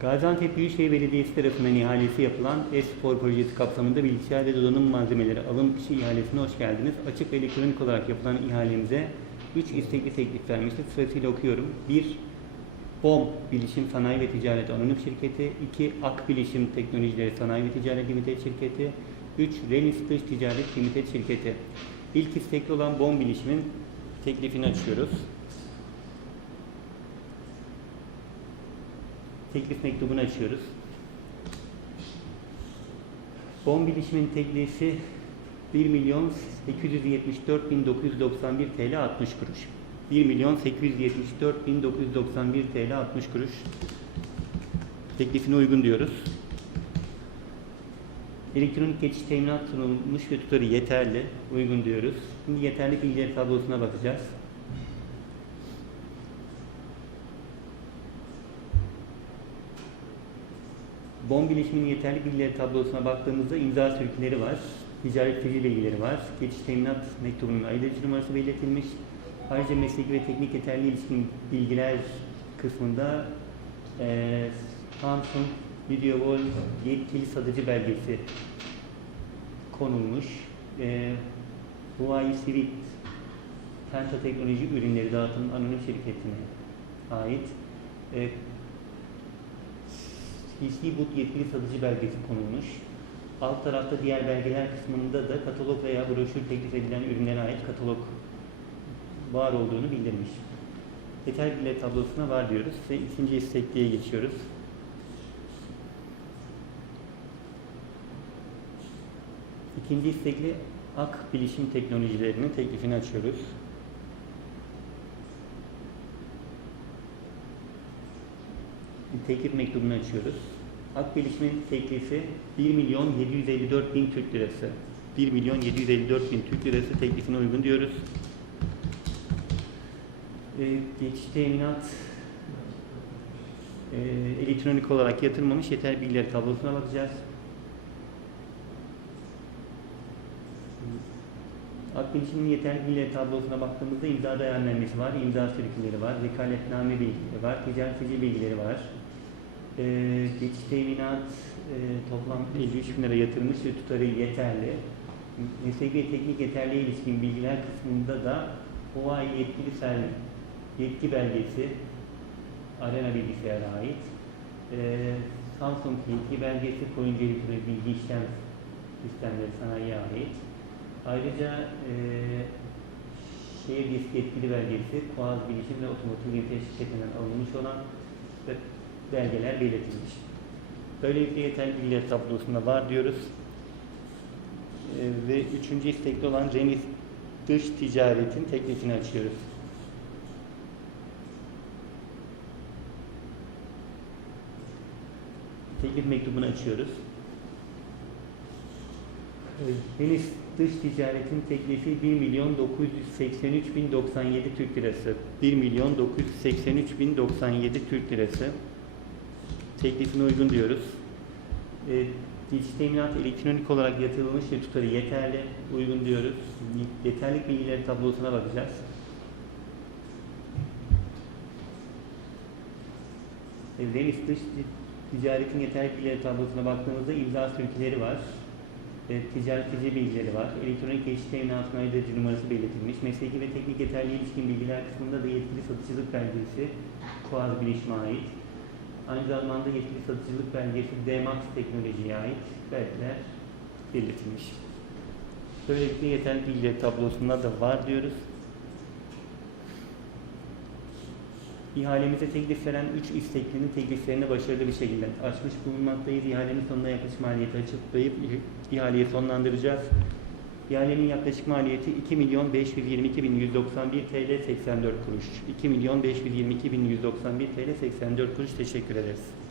Gaziantep Büyükşehir Belediyesi tarafından ihalesi yapılan E-Spor projesi kapsamında bilgisayar ve donanım malzemeleri alım işi ihalesine hoş geldiniz. Açık elektronik olarak yapılan ihalemize 3 istekli teklif vermiştir. Sırasıyla okuyorum. 1. BOM Bilişim Sanayi ve Ticaret Anonim Şirketi 2. Ak Bilişim Teknolojileri Sanayi ve Ticaret Limited Şirketi 3. Renis Dış Ticaret Limited Şirketi İlk istekli olan BOM Bilişim'in teklifini açıyoruz. Teklif mektubunu açıyoruz. Bon bilişimin teklifi 1 milyon 874 bin 991 TL 60 kuruş. 1 milyon 874 bin 991 TL 60 kuruş. Teklifine uygun diyoruz. Elektronik geçiş teminat sunulmuş ve tutarı yeterli. Uygun diyoruz. Şimdi yeterli bilgileri tablosuna bakacağız. Bon bilişimin yeterli bilgileri tablosuna baktığımızda imza sürükleri var, ticaret sicil bilgileri var, geçiş teminat mektubunun ayırıcı numarası belirtilmiş. Ayrıca mesleki ve teknik yeterli ilişkin bilgiler kısmında eee Samsung Video Wall yetkili satıcı belgesi konulmuş. Eee Huawei Sivit Penta Teknoloji Ürünleri Dağıtım Anonim Şirketi'ne ait eee CC Boot yetkili satıcı belgesi konulmuş. Alt tarafta diğer belgeler kısmında da katalog veya broşür teklif edilen ürünlere ait katalog var olduğunu bildirmiş. Yeter bilgiler tablosuna var diyoruz ve ikinci istekliye geçiyoruz. İkinci istekli Ak Bilişim Teknolojilerinin teklifini açıyoruz. Teklif mektubunu açıyoruz. Ak Bilişim'in teklifi 1 milyon 754 bin Türk lirası. 1 milyon 754 bin Türk lirası teklifine uygun diyoruz. Ee, geçiş teminat e, elektronik olarak yatırılmamış yeter bilgiler tablosuna bakacağız. Ak Bilişim'in yeterli bilgileri tablosuna baktığımızda imza beyannamesi var, imza sürükleri var, vekaletname bilgileri var, ticaret bilgileri var. Ee, geçiş teminat e, toplam 53 bin lira yatırılmış ve tutarı yeterli. Mesleki ve teknik yeterliğe ilişkin bilgiler kısmında da Huawei yetkili ser, yetki belgesi Arena bilgisayara ait. Ee, Samsung yetki belgesi Koyuncu Elektronik Bilgi İşlem Sistemleri Sanayi'ye ait. Ayrıca e, şehir disk yetkili belgesi Koaz Bilişim ve Otomotiv Limited şirketinden alınmış olan ve belgeler belirtilmiş. Böylelikle yeterli bilgiler tablosunda var diyoruz. E, ve üçüncü istekli olan Renis Dış Ticaret'in teklifini açıyoruz. Teklif mektubunu açıyoruz. Deniz dış ticaretin teklifi 1 milyon 983 bin 97 Türk lirası. 1 milyon 983 bin 97 Türk lirası. Teklifine uygun diyoruz. E, geçiş teminat elektronik olarak yatırılmış ve tutarı yeterli, uygun diyoruz. Yeterlik bilgileri tablosuna bakacağız. Deniz dış ticaretin yeterli bilgileri tablosuna baktığımızda imza sürükleri var e, ticaretçi bilgileri var. Elektronik geçiş teminatına ayrıcı numarası belirtilmiş. Mesleki ve teknik yeterliğe ilişkin bilgiler kısmında da yetkili satıcılık belgesi Koaz Bilişim'e ait. Aynı zamanda yetkili satıcılık belgesi DMAX Teknoloji'ye ait belgeler belirtilmiş. Böylelikle yeterli bilgiler tablosunda da var diyoruz. İhalemize teklif veren 3 isteklinin tekliflerini başarılı bir şekilde açmış bulunmaktayız. İhalenin sonuna yaklaşık maliyeti açıklayıp ihaleyi sonlandıracağız. İhalenin yaklaşık maliyeti 2 milyon 522 bin 191 TL 84 kuruş. 2 milyon 522 bin 191 TL 84 kuruş. Teşekkür ederiz.